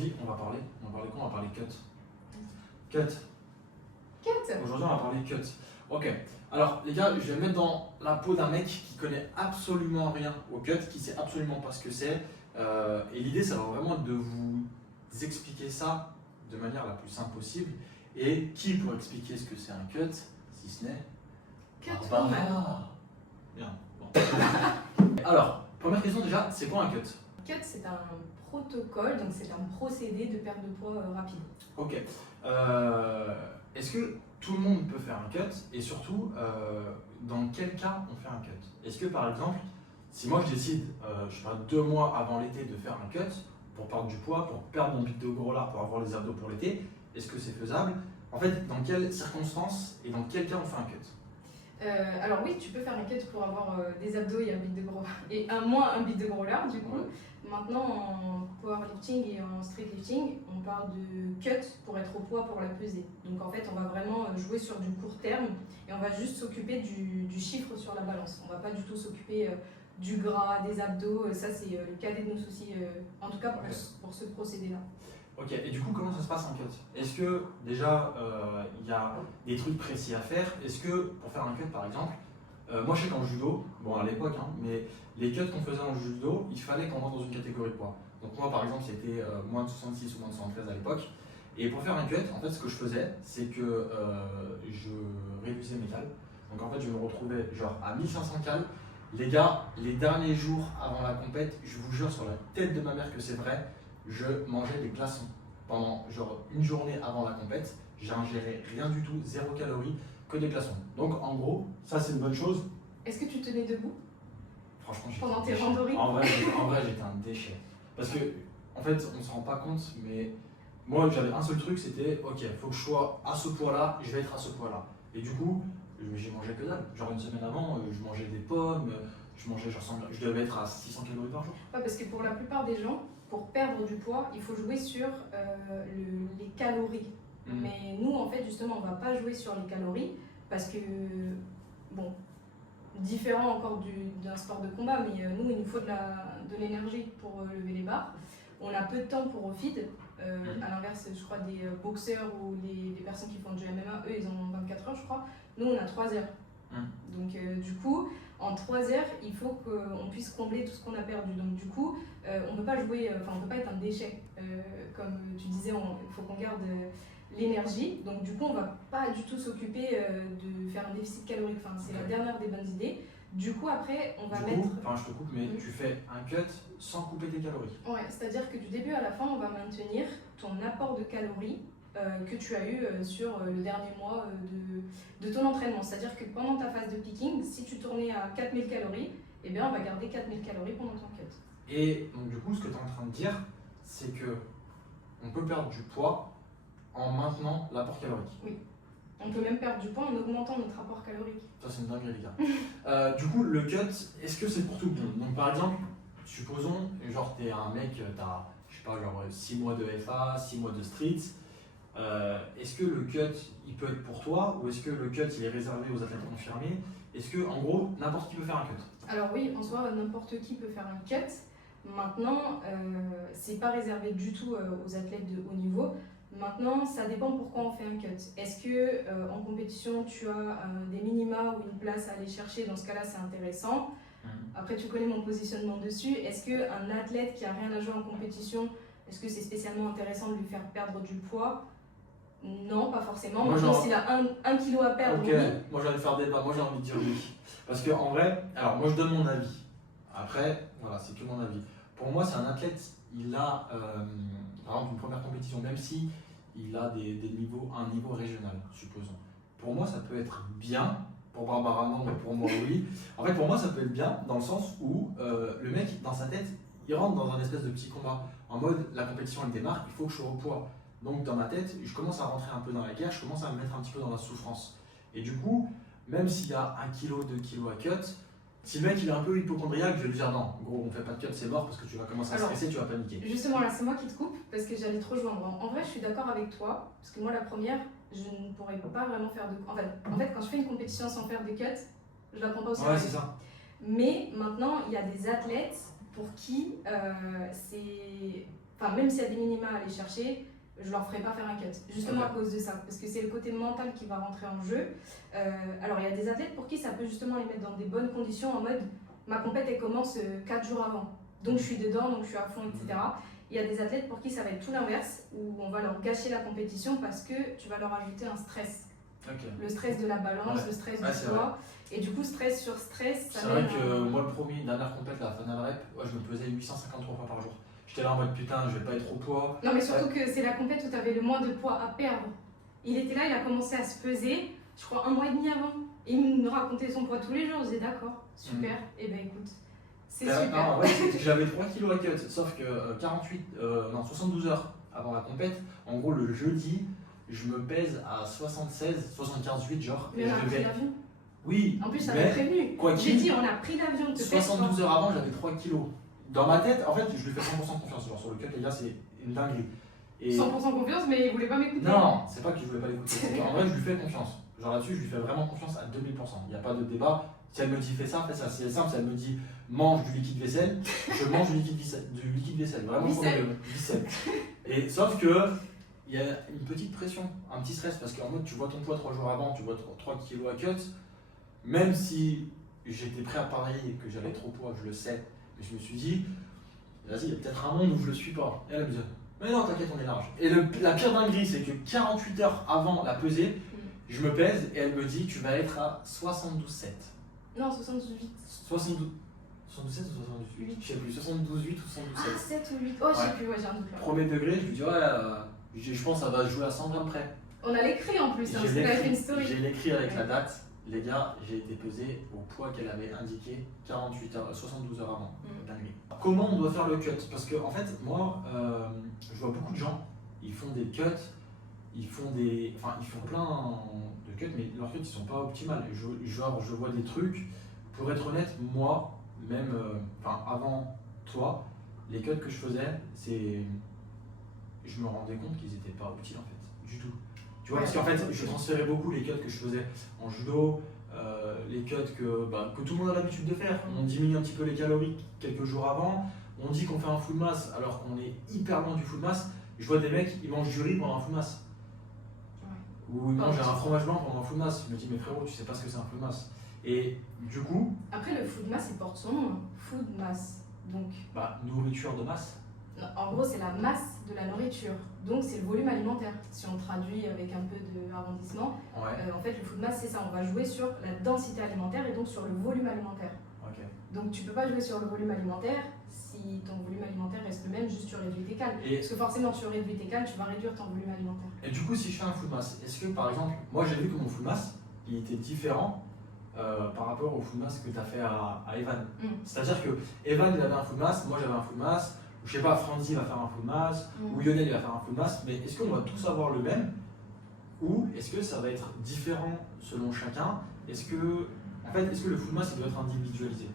aujourd'hui, on va parler quoi? On va parler cut. Cut. Aujourd'hui, on va parler cut. Ok. Alors, les gars, je vais me mettre dans la peau d'un mec qui connaît absolument rien au cut, qui sait absolument pas ce que c'est. Et l'idée, ça va vraiment être de vous expliquer ça de manière la plus simple possible. Et qui pour expliquer ce que c'est un cut, si ce n'est Cut Barbara. Bien. Bon. Alors, première question déjà, c'est quoi un cut? Cut, c'est un protocole, donc c'est un procédé de perte de poids rapide. Ok. Est-ce que tout le monde peut faire un cut? Et surtout, dans quel cas on fait un cut? Est-ce que par exemple, si moi je décide, je sais pas, 2 mois avant l'été de faire un cut pour perdre du poids, pour perdre mon bit de gros lard, pour avoir les abdos pour l'été, est-ce que c'est faisable? En fait, dans quelles circonstances et dans quel cas on fait un cut? Alors oui, tu peux faire un cut pour avoir des abdos et un bit de gros et moins un bit de gros lard du coup. Ouais. Maintenant en powerlifting et en streetlifting, on parle de cut pour être au poids pour la pesée. Donc en fait, on va vraiment jouer sur du court terme et on va juste s'occuper du chiffre sur la balance. On va pas du tout s'occuper du gras, des abdos. Ça c'est le cadet de nos soucis, en tout cas pour ce procédé-là. Ok, et du coup, comment ça se passe un cut? Est-ce que déjà, il y a des trucs précis à faire? Est-ce que pour faire un cut par exemple, moi je sais qu'en judo, bon à l'époque, hein, mais les cuts qu'on faisait en judo, il fallait qu'on rentre dans une catégorie de poids. Donc moi par exemple c'était moins de 66 ou moins de 73 à l'époque. Et pour faire un cut, en fait ce que je faisais, c'est que je réduisais mes cales. Donc en fait je me retrouvais genre à 1500 cales. Les gars, les derniers jours avant la compète, je vous jure sur la tête de ma mère que c'est vrai, je mangeais des glaçons. Pendant genre une journée avant la compète, j'ingérais rien du tout, 0 calories, que des glaçons. Donc en gros, ça c'est une bonne chose. Est-ce que tu tenais debout? Franchement, j'étais Pendant un tes déchet. randonnées? En vrai, j'étais un déchet. Parce que, en fait, on se rend pas compte, mais moi, j'avais un seul truc, c'était, ok, faut que je sois à ce poids-là, je vais être à ce poids-là. Et du coup, j'ai mangé que dalle. Genre une semaine avant, je mangeais des pommes, je mangeais genre 100, je devais être à 600 calories par jour. Ouais, parce que pour la plupart des gens, pour perdre du poids, il faut jouer sur les calories. Mais nous, en fait, justement, on va pas jouer sur les calories parce que, bon, différent encore d'un sport de combat, mais nous, il nous faut de l'énergie pour lever les barres. On a peu de temps pour au feed. À l'inverse, je crois, des boxeurs ou des personnes qui font du MMA, eux, ils ont 24 heures, je crois. Nous, on a 3 heures. Donc, du coup, en 3 heures, il faut qu'on puisse combler tout ce qu'on a perdu. Donc, du coup, on peut pas jouer, enfin, on peut pas être un déchet. Comme tu disais, il faut qu'on garde l'énergie. Donc, du coup, on va pas du tout s'occuper de faire un déficit calorique. Enfin, c'est la dernière des bonnes idées. Du coup, après, on va mettre. Enfin, je te coupe, mais tu fais un cut sans couper tes calories. Ouais, c'est-à-dire que du début à la fin, on va maintenir ton apport de calories que tu as eu sur le dernier mois de ton entraînement. C'est-à-dire que pendant ta phase de picking, si tu tournais à 4000 calories, eh bien, on va garder 4000 calories pendant ton cut. Et donc, du coup, ce que tu es en train de dire, c'est que on peut perdre du poids en maintenant l'apport calorique. Oui. On peut même perdre du poids en augmentant notre apport calorique. Ça, c'est une dinguerie, les gars. Du coup, le cut, est-ce que c'est pour tout le monde? Donc, par exemple, supposons, genre, t'es un mec, t'as, je sais pas, genre 6 mois de FA, 6 mois de street. Est-ce que le cut, il peut être pour toi ou est-ce que le cut, il est réservé aux athlètes confirmés? Est-ce que, en gros, n'importe qui peut faire un cut? Alors oui, en soi, n'importe qui peut faire un cut. Maintenant, c'est pas réservé du tout aux athlètes de haut niveau. Maintenant, ça dépend pourquoi on fait un cut. Est-ce que en compétition, tu as des minima ou une place à aller chercher? Dans ce cas-là, c'est intéressant. Après, tu connais mon positionnement dessus. Est-ce qu'un athlète qui a rien à jouer en compétition, est-ce que c'est spécialement intéressant de lui faire perdre du poids? Non, pas forcément. Maintenant, s'il a 1 kilo à perdre, ok, oui. Moi j'allais faire débat, moi j'ai envie de dire oui. Parce que en vrai, alors moi je donne mon avis. Après, voilà, c'est que mon avis. Pour moi, c'est un athlète, il a par exemple une première compétition, même si il a un niveau régional, supposons. Pour moi, ça peut être bien. Pour Barbara, non, mais pour moi, oui. En fait, pour moi, ça peut être bien dans le sens où le mec, dans sa tête, il rentre dans un espèce de petit combat. En mode, la compétition, elle démarre, il faut que je sois au poids. Donc, dans ma tête, je commence à rentrer un peu dans la guerre, je commence à me mettre un petit peu dans la souffrance. Et du coup, même s'il y a 1 kg, 2 kg à cut, si le mec il est un peu hypochondriaque, je vais lui dire non, gros, on fait pas de cut, c'est mort parce que tu vas commencer à stresser, tu vas paniquer. Justement, là, c'est moi qui te coupe parce que j'allais trop joindre. En vrai, je suis d'accord avec toi parce que moi, la première, je ne pourrais pas vraiment faire de. En fait, quand je fais une compétition sans faire de cut, je la prends pas au sérieux. Ouais, c'est ça. Mais maintenant, il y a des athlètes pour qui c'est. enfin même s'il y a des minima à aller chercher, je leur ferai pas faire un cut, justement Ok. à cause de ça, parce que c'est le côté mental qui va rentrer en jeu. Alors il y a des athlètes pour qui ça peut justement les mettre dans des bonnes conditions, en mode ma compète elle commence 4 jours avant, donc je suis dedans, donc je suis à fond, etc. Il y a des athlètes pour qui ça va être tout l'inverse, où on va leur gâcher la compétition parce que tu vas leur ajouter un stress. Ok. Le stress de la balance, Ouais. le stress Ouais, du c'est poids, et du coup stress sur stress, ça C'est vrai mène que moi, le premier, dernière compète, la final rep, ouais, je me pesais 853 fois par jour. J'étais là en mode putain, je vais pas être au poids. Non mais surtout que c'est la compète où tu avais le moins de poids à perdre. Il était là, il a commencé à se peser, je crois 1 mois et demi avant. Et il me racontait son poids tous les jours, je disais d'accord, super, et ben écoute, c'est super. Non, ouais, c'est que j'avais 3 kilos à cut, sauf que 72 heures avant la compète, en gros le jeudi, je me pèse à 75,8 genre. Mais Et on a je pris devais. l'avion. Oui, En plus, ça mais m'a prévenu. quoi J'ai qu'il, dit, on a pris l'avion, te pèse pas. 72 heures avant, j'avais 3 kilos. Dans ma tête, en fait, je lui fais 100% confiance. Genre, sur le cut, les gars, c'est une dinguerie. Et 100% confiance, mais il voulait pas m'écouter. non, c'est pas que je voulais pas l'écouter. C'est qu'en vrai, je lui fais confiance. Genre là-dessus, je lui fais vraiment confiance à 2000%. Il n'y a pas de débat. Si elle me dit fais ça, fais ça. Si elle est simple, si elle me dit mange du liquide vaisselle, je mange du liquide vaisselle. Vraiment, Vicelle. Vicelle. Et sauf que il y a une petite pression, un petit stress parce qu'en mode tu vois ton poids 3 jours avant, tu vois 3 kilos à cut. Même si j'étais prêt à parier et que j'allais trop poids, je le sais. Mais je me suis dit, vas-y, il y a peut-être un monde où je le suis pas. Et elle me dit, mais non, t'inquiète, on est large. Et la pire dinguerie, c'est que 48 heures avant la pesée, je me pèse et elle me dit, tu vas être à 72,7. Non, 78. 72. 77 ou 78? Je sais plus, 72,8 ou 72,7. Ah, 7 ou 8. Oh, je sais plus, ouais, j'ai un doute là. Premier degré, je lui dis, ouais, je pense que ça va jouer à 100 grammes près. On a l'écrit en plus, hein, J'ai parce que t'avais fait une story. l'écrit avec la date. Les gars, j'ai été pesé au poids qu'elle avait indiqué 48 heures, 72 heures avant. Dinguerie. Comment on doit faire le cut? Parce que en fait, moi, je vois beaucoup de gens, ils font des cuts, ils font plein de cuts, mais leurs cuts ils sont pas optimales. Je vois des trucs. Pour être honnête, moi, même, avant toi, les cuts que je faisais, je me rendais compte qu'ils étaient pas utiles en fait, du tout. Tu vois, parce qu'en fait, je transférais beaucoup les cuts que je faisais en judo, les cuts que tout le monde a l'habitude de faire. On diminue un petit peu les calories quelques jours avant, on dit qu'on fait un full mass alors qu'on est hyper loin du full mass. Je vois des mecs, ils mangent du riz pendant un full mass. Ou ils mangent un fromage blanc pendant un full mass. Je me dis, mais frérot, tu sais pas ce que c'est un full mass. Et du coup. Après, le food mass, il porte son nom, food mass. Donc. Nourriture de masse. En gros, c'est la masse de la nourriture. Donc, c'est le volume alimentaire. Si on traduit avec un peu d'arrondissement, en fait, le food mass, c'est ça. On va jouer sur la densité alimentaire et donc sur le volume alimentaire. Okay. Donc, tu peux pas jouer sur le volume alimentaire si ton volume alimentaire reste le même, juste tu réduis tes cales. Parce que forcément, tu réduis tes cales, tu vas réduire ton volume alimentaire. Et du coup, si je fais un full mass, est-ce que par exemple, moi j'ai vu que mon full mass, il était différent par rapport au full mass que tu as fait à Evan. C'est-à-dire que Evan il avait un full mass, moi j'avais un full mass, ou je sais pas, Franzi va faire un full mass, ou Lionel il va faire un full mass, mais est-ce qu'on va tous avoir le même, ou est-ce que ça va être différent selon chacun? Est-ce que le full mass il doit être individualisé?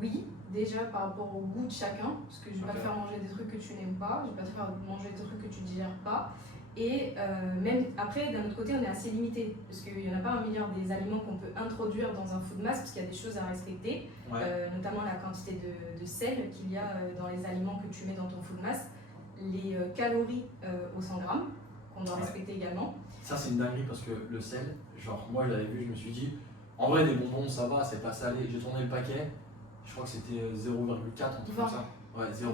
Oui, déjà par rapport au goût de chacun, parce que je vais pas te faire manger des trucs que tu n'aimes pas, je vais pas te faire manger des trucs que tu digères pas. Et même après, d'un autre côté, on est assez limité, parce qu'il n'y en a pas 1 milliard des aliments qu'on peut introduire dans un food mass, parce qu'il y a des choses à respecter, notamment la quantité de sel qu'il y a dans les aliments que tu mets dans ton food mass, les calories au 100 grammes, qu'on doit respecter également. Ça, c'est une dinguerie, parce que le sel, genre moi je l'avais vu, je me suis dit, en vrai, des bonbons, ça va, c'est pas salé. J'ai tourné le paquet, je crois que c'était 0,4, un truc comme ça. Ouais, 0,20.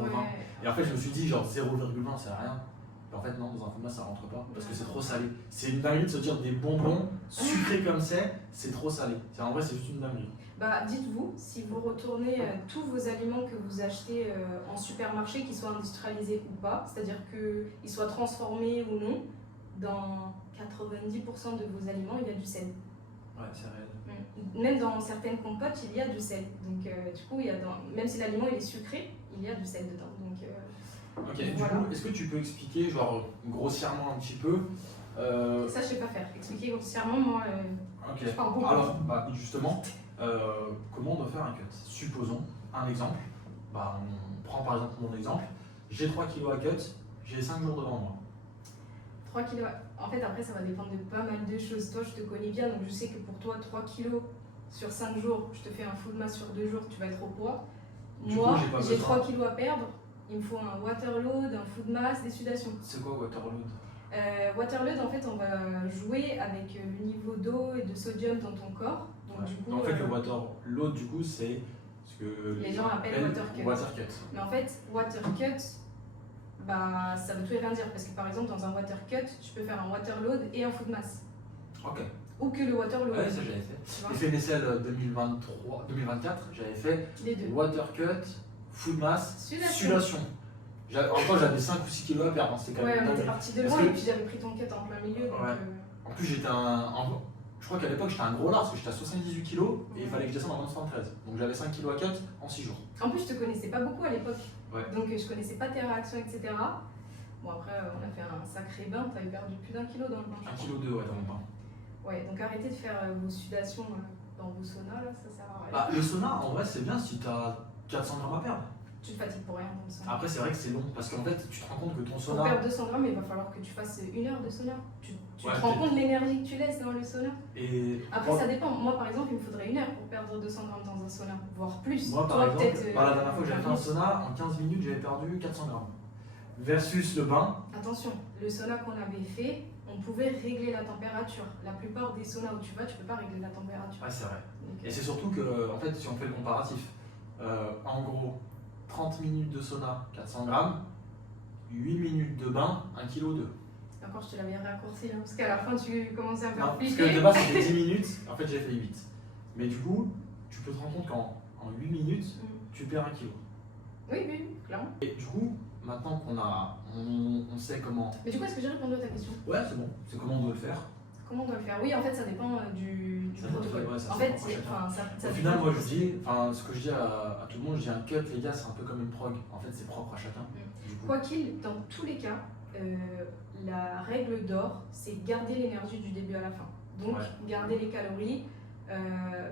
Et en fait, je me suis dit, genre 0,20, c'est rien. Et en fait, non, dans un full mass, ça rentre pas parce que c'est trop salé. C'est une dinguerie de se dire des bonbons sucrés comme c'est trop salé. En vrai, c'est juste une dinguerie. Dites-vous, si vous retournez tous vos aliments que vous achetez en supermarché, qu'ils soient industrialisés ou pas, c'est-à-dire qu'ils soient transformés ou non, dans 90% de vos aliments, il y a du sel. Ouais, c'est réel. Même dans certaines compotes, il y a du sel. Donc, du coup, même si l'aliment il est sucré, il y a du sel dedans. Donc, ok, du coup, est-ce que tu peux expliquer, genre grossièrement un petit peu Ça, je sais pas faire. Expliquer grossièrement, moi, je parle beaucoup. Alors, justement, comment on doit faire un cut? Supposons un exemple. On prend par exemple mon exemple. J'ai 3 kilos à cut, j'ai 5 jours devant moi. 3 kilos. En fait, après, ça va dépendre de pas mal de choses. Toi, je te connais bien, donc je sais que pour toi, 3 kilos sur 5 jours, je te fais un full mass sur 2 jours, tu vas être au poids. Moi, j'ai 3 kilos à perdre. Il me faut un water load, un food mass, des sudations. C'est quoi Waterload? Waterload, en fait, on va jouer avec le niveau d'eau et de sodium dans ton corps. Donc, du coup, En fait, le Waterload, du coup, c'est ce que les gens appellent water cut. Mais en fait, water cut, bah, ça veut tout et rien dire. Parce que par exemple, dans un water cut, tu peux faire un waterload et un food mass. Ok. Ou que le waterload. Ouais, ça j'avais fait. J'ai fait Nessel 2024, j'avais fait les deux. water cut, food mass, Sudation. sudation. En même temps, j'avais 5 ou 6 kilos à perdre, c'était quand Ouais, même on était dingue. parti de Parce loin que- et puis j'avais pris ton cut en plein milieu. Donc, Ouais. En plus, j'étais je crois qu'à l'époque, j'étais un gros lard parce que j'étais à 78 kilos et il fallait que je descende à 73. Donc j'avais 5 kilos à cut en 6 jours. En plus, je te connaissais pas beaucoup à l'époque. Ouais. Donc, je connaissais pas tes réactions, etc. Bon, après, on a fait un sacré bain. Tu avais perdu plus d'1 kilo dans le bain. 1 kg 2 ouais, dans mon pain. Ouais, donc arrêtez de faire vos sudations dans vos saunas, là, ça sert à rien. Bah, le sauna, en vrai, c'est bien si t'as 400 grammes à perdre. Tu te fatigues pour rien dans le sauna. Après, c'est vrai que c'est long parce qu'en fait, tu te rends compte que ton Pour sauna. perdre 200 grammes, il va falloir que tu fasses 1 heure de sauna. Tu Ouais, te rends peut-être. compte de l'énergie que tu laisses dans le sauna. Et Après, ça dépend. Moi, par exemple, il me faudrait 1 heure pour perdre 200 grammes dans un sauna, voire plus. Moi, par Toi, exemple, peut-être, la dernière fois que j'avais fait un 15 minutes. sauna, en 15 minutes, j'avais perdu 400 grammes. Versus le bain. Attention, le sauna qu'on avait fait, on pouvait régler la température. La plupart des saunas où tu vas, tu peux pas régler la température. Ouais, c'est vrai. Donc, Et c'est surtout que, en fait, si on fait le comparatif, en gros, 30 minutes de sauna, 400 grammes, 8 minutes de bain, 1 kg 2. encore, je te l'avais raccourci, hein, parce qu'à la fin, tu commençais à me Non, faire parce que flipper. de base, c'était 10 minutes, en fait, j'ai fait 8. Mais du coup, tu peux te rendre compte qu'en 8 minutes, tu perds 1 kg. Oui, oui, clairement. Et du coup, maintenant on sait comment. Mais du coup, est-ce que j'ai répondu à ta question? Ouais, c'est bon. C'est comment on doit le faire. Comment on doit le faire? Oui, en fait, ça dépend du Ça protocole. dépend, ouais, ça En dépend fait, pour chacun. ça Au final, moi, je dis, ce que je dis à tout le monde, je dis un cut, les gars, c'est un peu comme une prog. En fait, c'est propre à chacun. Du coup. Quoi qu'il, dans tous les cas, la règle d'or, c'est garder l'énergie du début à la fin. Donc, Ouais. garder les calories,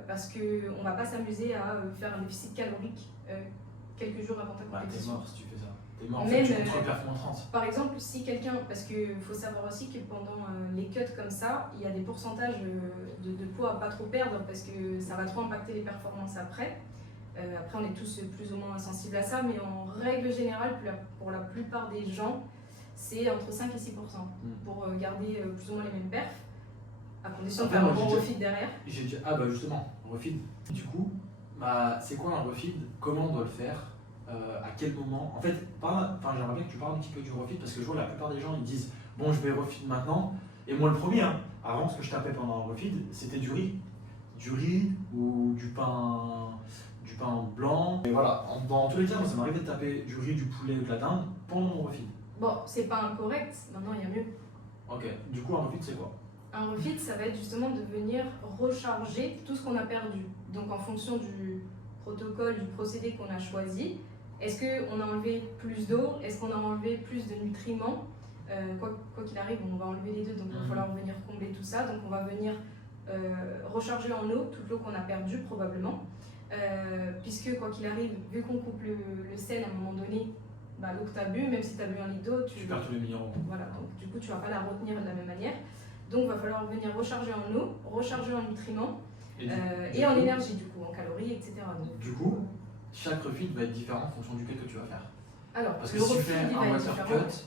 parce qu'on ne va pas s'amuser à faire un déficit calorique quelques jours avant ta Bah, t'es compétition. mort si tu fais ça. T'es mort, en Même, fait, tu contre-perfs moins 30. Par exemple, si quelqu'un, parce qu'il faut savoir aussi que pendant les cuts comme ça, il y a des pourcentages de poids à pas trop perdre parce que ça va trop impacter les performances après. Après, on est tous plus ou moins sensibles à ça, mais en règle générale, pour la plupart des gens, c'est entre 5 et 6% pour garder plus ou moins les mêmes perfs, à condition de Après, faire un moi, bon j'ai refeed derrière. J'ai dit, ah bah justement, refeed. Du coup, c'est quoi un refeed? Comment on doit le faire? À quel moment? En fait, j'aimerais bien que tu parles un petit peu du refeed parce que je vois la plupart des gens ils disent bon, je vais refeed maintenant. Et moi, le premier, hein, avant ce que je tapais pendant un refeed, c'était du riz. Du riz ou du pain blanc. Et voilà, dans tous les cas, moi, ça m'arrivait de taper du riz, du poulet ou de la dinde pendant mon refeed. Bon, c'est pas incorrect, maintenant il y a mieux. Ok, du coup, un refeed, c'est quoi? Un refeed, ça va être justement de venir recharger tout ce qu'on a perdu. Donc en fonction du protocole, du procédé qu'on a choisi, est-ce qu'on a enlevé plus d'eau? Est-ce qu'on a enlevé plus de nutriments? Quoi qu'il arrive, on va enlever les deux, donc il va falloir venir combler tout ça. Donc on va venir recharger en eau toute l'eau qu'on a perdue probablement. Puisque quoi qu'il arrive, vu qu'on coupe le sel à un moment donné, bah, l'eau que tu as bu, même si tu as bu un litre d'eau, Tu perds tous les minéraux. voilà, donc du coup tu vas pas la retenir de la même manière. Donc il va falloir venir recharger en eau, recharger en nutriments et en énergie du coup, en calories, etc. Donc, Du coup, chaque refeed va être différent en fonction du cut que tu vas faire. alors, Parce que le si tu refeed, fais il va un être water différent. cut,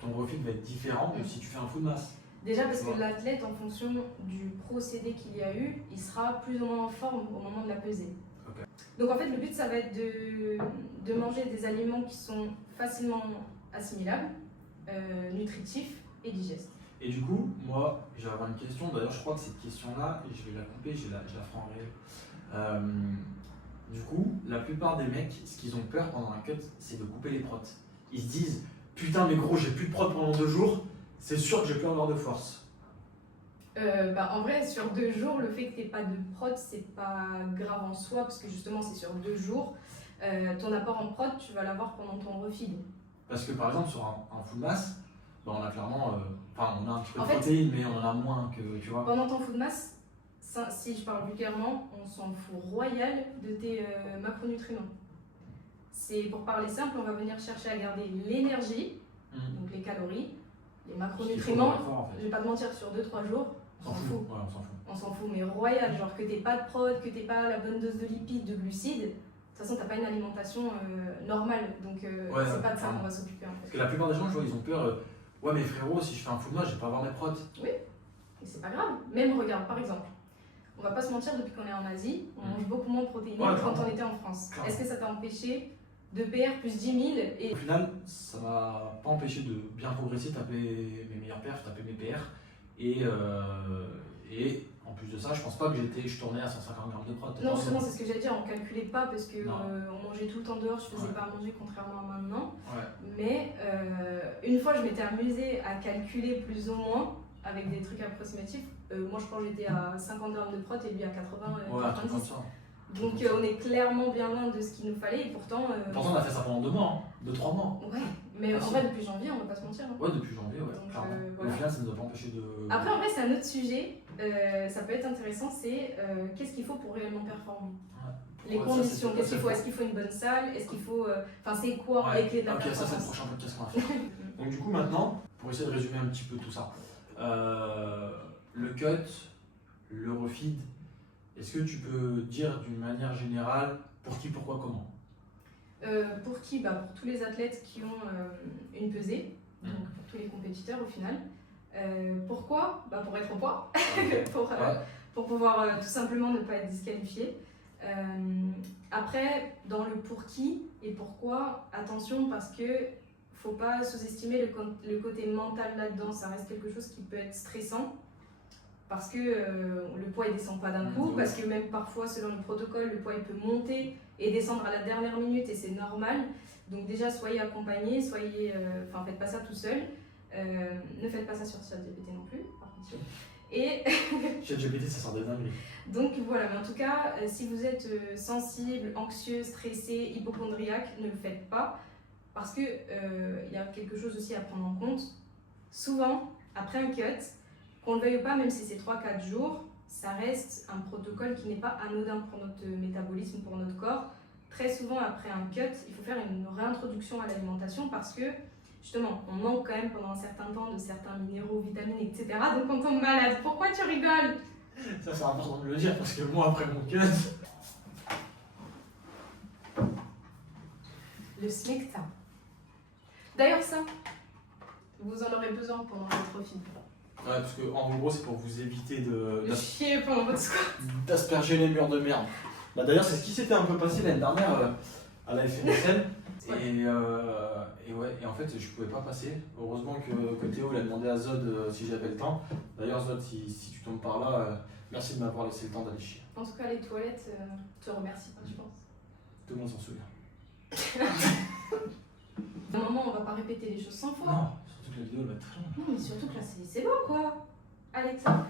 ton refeed va être différent de si tu fais un full mass. Déjà parce que Ouais. l'athlète, en fonction du procédé qu'il y a eu, il sera plus ou moins en forme au moment de la pesée. Ok. Donc en fait, le but, ça va être de manger des aliments qui sont facilement assimilables, nutritifs et digestes. Et du coup, moi, j'ai avoir une question. D'ailleurs, je crois que cette question-là, et je vais la couper, je la ferai en réel. Du coup, la plupart des mecs, ce qu'ils ont peur pendant un cut, c'est de couper les protes. Ils se disent, putain, mais gros, j'ai plus de prot pendant 2 jours, c'est sûr que j'ai plus avoir de force. En vrai, sur 2 jours, le fait que tu n'aies pas de prot, c'est pas grave en soi, parce que justement, c'est sur 2 jours. Ton apport en prot, tu vas l'avoir pendant ton refeed. Parce que par exemple, sur un full mass, bah, on a clairement, on a un petit peu de En fait, protéines, mais on en a moins que, tu vois. Pendant ton food mass, si je parle vulgairement, on s'en fout royal de tes macronutriments. C'est pour parler simple, on va venir chercher à garder l'énergie, donc les calories, les macronutriments. Fort, en fait. Je vais pas te mentir, sur 2-3 jours, on s'en fout. Ouais, on s'en fout. On s'en fout, mais royal, genre que t'aies pas de prod, que t'aies pas la bonne dose de lipides, de glucides, toute façon, t'as pas une alimentation normale, donc Ouais, c'est pas de ça clairement. qu'on va s'occuper en Parce fait. que la plupart des gens, je vois, ils ont peur. Ouais, mais frérot, si je fais un full mois, je vais pas avoir mes protes. Et c'est pas grave. Même, regarde, par exemple, on va pas se mentir, depuis qu'on est en Asie, on mange beaucoup moins de protéines Ouais, que quand clairement. on était en France. Clairement. Est-ce que ça t'a empêché de PR plus 10 000 et... Au final, ça m'a pas empêché de bien progresser, taper mes meilleurs perfs, taper mes PR. Et en plus de ça, je pense pas que je tournais à 150 grammes de prot. Non, justement, c'est ce que j'allais dire, on calculait pas parce que Non. on mangeait tout le temps dehors, je faisais Ouais. pas à manger contrairement à maintenant. Ouais. Mais une fois, je m'étais amusée à calculer plus ou moins avec des trucs approximatifs. Moi, je crois que j'étais à 50 grammes de prot et lui à 80, Ouais, un truc comme 90. ça. Donc on est clairement bien loin de ce qu'il nous fallait et pourtant. Pourtant, on a fait ça pendant 2 mois, 2-3 mois. Ouais, mais en Facile. vrai, depuis janvier, on va pas se mentir. Hein. Ouais, depuis janvier, ouais, Donc, clairement. Et voilà. au final, ça nous a pas empêché de. Après, en vrai, c'est un autre sujet. Ça peut être intéressant, c'est qu'est-ce qu'il faut pour réellement performer. Les Ouais, ça, conditions, c'est- qu'est-ce qu'il faut? c'est- Est-ce qu'il faut une bonne salle? Est-ce qu'il faut. Enfin, c'est quoi Ouais. les clés de la Ok, ça, c'est le performance? prochain podcast qu'on va faire. Donc, du coup, maintenant, pour essayer de résumer un petit peu tout ça, le cut, le refeed, est-ce que tu peux dire d'une manière générale pour qui, pourquoi, comment? Pour qui? Pour tous les athlètes qui ont une pesée, donc pour tous les compétiteurs au final. Pourquoi? Pour être au poids, pour, Ouais. pour pouvoir tout simplement ne pas être disqualifié. Après, dans le pour qui et pourquoi, attention parce que faut pas sous-estimer le côté mental là-dedans, ça reste quelque chose qui peut être stressant. Parce que le poids il descend pas d'un coup, parce que même parfois selon le protocole, le poids il peut monter et descendre à la dernière minute et c'est normal. Donc déjà soyez accompagnés, faites pas ça tout seul. Ne faites pas ça sur ChatGPT non plus, par pitié. Et ChatGPT, ça sort des dingueries. donc voilà, mais en tout cas, si vous êtes sensible, anxieux, stressé, hypocondriaque, ne le faites pas. Parce que y a quelque chose aussi à prendre en compte. Souvent, après un cut, qu'on le veuille ou pas, même si c'est 3-4 jours, ça reste un protocole qui n'est pas anodin pour notre métabolisme, pour notre corps. Très souvent, après un cut, il faut faire une réintroduction à l'alimentation parce que, justement, on manque quand même pendant un certain temps de certains minéraux, vitamines, etc. Donc on tombe malade. Pourquoi tu rigoles? Ça, c'est important de le dire parce que moi, après mon cut. Le smecta. D'ailleurs, ça, vous en aurez besoin pendant votre film. Ouais, parce que en gros, c'est pour vous éviter Chier pendant votre squat. d'asperger les murs de merde. D'ailleurs, c'est ce qui s'était un peu passé l'année dernière à la FNSL. Et en fait, je pouvais pas passer. Heureusement que Théo il a demandé à Zod si j'avais le temps. D'ailleurs, Zod, si tu tombes par là, merci de m'avoir laissé le temps d'aller chier. En tout cas, les toilettes te remercient pas, je pense. Tout le monde s'en souvient. À un moment, on va pas répéter les choses 100 fois. Non, surtout que la vidéo elle va être très longue. Non, mais surtout que là, c'est bon, quoi. Alexa,